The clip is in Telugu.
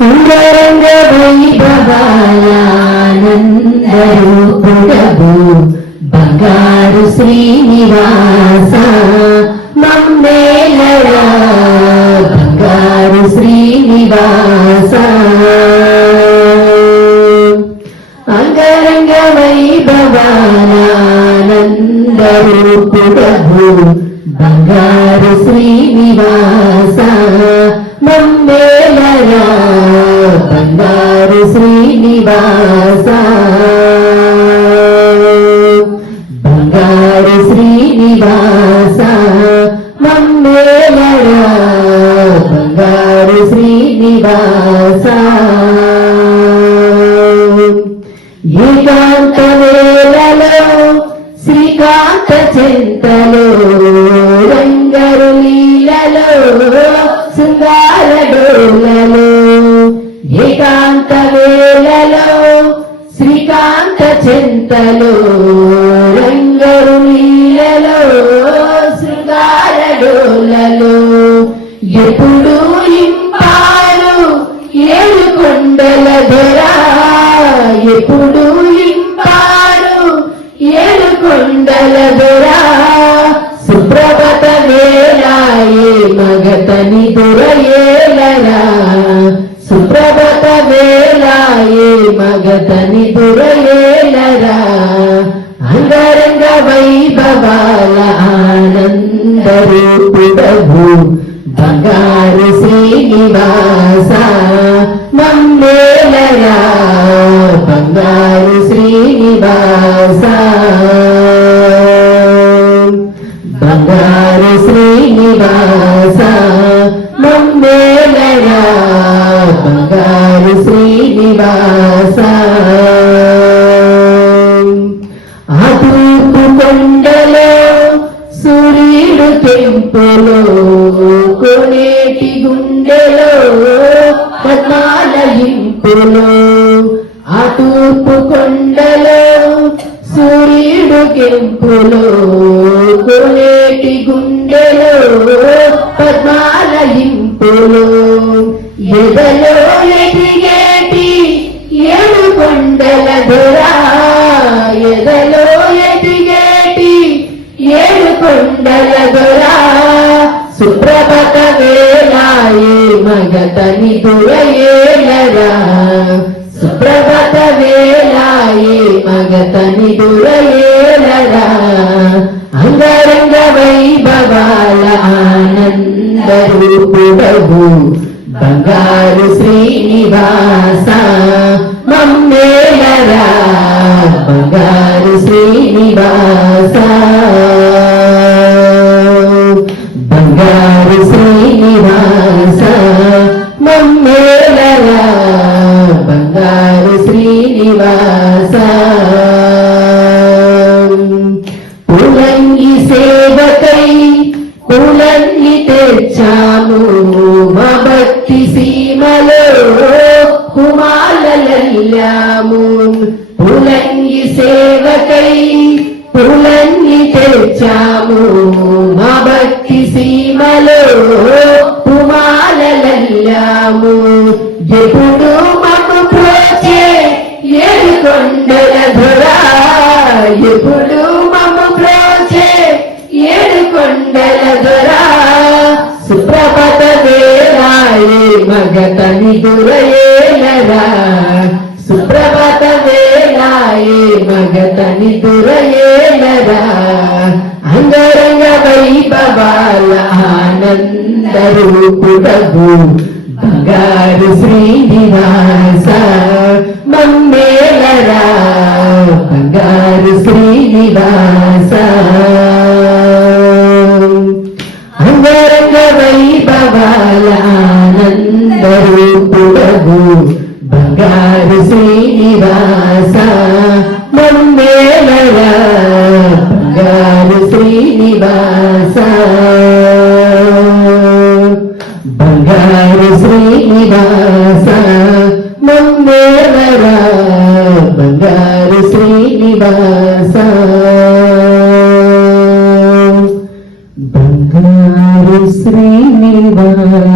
అంగరంగ వైభవానందరూపుడవు బంగారు శ్రీనివాస మమ్మేలరా బంగారు శ్రీనివాస. అంగరంగ వైభవానందరూపుడవు బంగారు శ్రీనివాస మమ్మేలరా బంగారు శ్రీనివాస. బంగారు శ్రీనివాస. మమ్మేలరా బంగారు శ్రీనివాస. ఏకాంత వేళలో శ్రీకాంత చింతలో రంగరు లీలలో శృంగార డోలలో ఏకాంత వేళలో శ్రీకాంత చింతలో రంగరు నీళ్ళలో శృంగారడోలలో ఎప్పుడు ఇంపాలు ఏడు కొండల ధర ఎప్పుడు ఇంపాలు ఏడు కొండల ధర సుప్రభత వేలాయే మగతని దొరయేలరా. మగతని దొరయేలరా అంగరంగ వైభవాల ఆనందరూపుడవు బంగారు శ్రీనివాస తెంపులో కొనేటి గుండెలో పద్మాల ఇంపులో ఆ తూర్పు కొండలో సూర్యుడు కెంపులో కొనేటి గుండెలో పద్మాల ఇంపులో ఎదలో ఎదిగేటి ఏడు కొండల దొరా ఎదలో ఎదిగేటి ఏడు కొండల దొరా సుప్రభత వేలాయే మగతని దురయేలరా సుప్రభత వేలాయే మగతని దురయేలరా అంగరంగ వైభవాల ఆనంద ఆనందరూపుడవు బంగారు శ్రీనివాస మమ్మేలరా బంగారు శ్రీనివాస. శ్రీనివాస. పులంగి సేవకై పులంగి తెచ్చాము. మా భక్తి సీమలో కుమాలలల్లాము పులంగి సేవకై పులంగి తెచ్చాము. మా భక్తి సీమలో కుమాలలల్లాము జపుడు కొండల ధరా ఎప్పుడు మమ్ము ప్రోచే ఏడు కొండల దొరా సుప్రభత వేలాయే మగతని దురయేలరా. సుప్రభత వేలాయే మగతని దురయేలరా. అంగరంగ వైభవాల ఆనందరూపుడవు బంగారు శ్రీనివాస. బంగారు శ్రీనివాస అంగరంగ వైభవాల ఆనందరూపుడవు బంగారు శ్రీనివాస మమ్మేలరా బంగారు శ్రీనివాస బంగారు శ్రీనివాస మమ్మేలరా బంగారు శ్రీనివాస. బంగారు శ్రీనివాస.